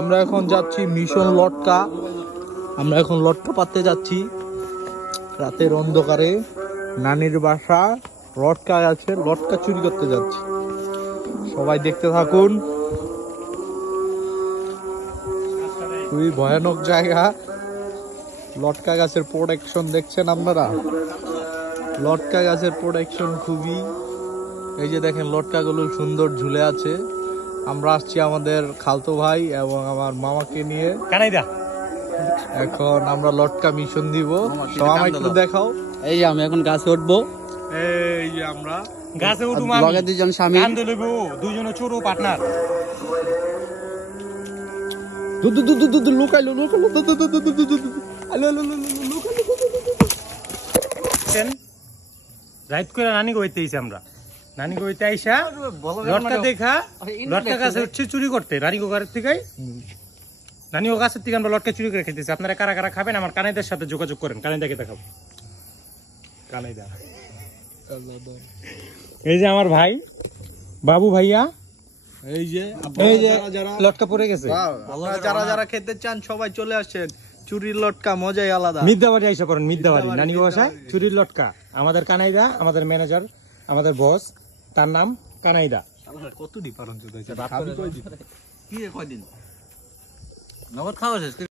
আমরা এখন যাচ্ছি মিশন লটকা। আমরা এখন লটকা পাততে যাচ্ছি রাতের অন্ধকারে। নানির বাসা লটকা আছে, লটকা চুরি করতে যাচ্ছি। সবাই দেখতে থাকুন। খুবই ভয়ানক জায়গা। লটকা গাছের প্রোটেকশন দেখছেন আপনারা? লটকা গাছের প্রোটেকশন খুবই, এই যে দেখেন লটকা গুলো সুন্দর ঝুলে আছে। আমরা আসছি আমাদের খালতো ভাই এবং আমার মামাকে নিয়ে। এখন আমরা লটকা মিশন দিব। সবাই একটু দেখাও। এই যে আমি এখন গাছে উঠবো। এই যে আমরা গাছে উঠবো, লগে দুজন স্বামী, কান্দে লইব, দুইজনে চোর পার্টনার। লুকাইলো রাইত করে নানি গইতেইছি আমরা। নানি গইতে আইসা লটকা দেখা লটকা গাছে উঠছে চুরি করতে। নানি গোগারের থেকে নানি ও গাছের থেকে আমরা লটকা চুরি করে খেতেছি। আপনারা কারা কারা খাবেন আমার কানাইদের সাথে যোগাযোগ করেন। কানাইদাকে দেখাবো। কানাইদা এই যে আমার ভাই বাবু ভাইয়া, এই যে লটকা পড়ে গেছে। আপনারা যারা যারা খেতে চান সবাই চলে আসেন। চুরির লটকা মজাই আলাদা। মিদ্যাবাড়ি আইসা পড়েন, মিদ্যাবাড়ি নানি বাসায় চুরির লটকা। আমাদের কানাইদা, আমাদের ম্যানেজার, আমাদের বস, তার নাম কানাইদা। কত ডিফারেন্স হয়েছে? কি কয়দিন নগদ খাওয়া শেষ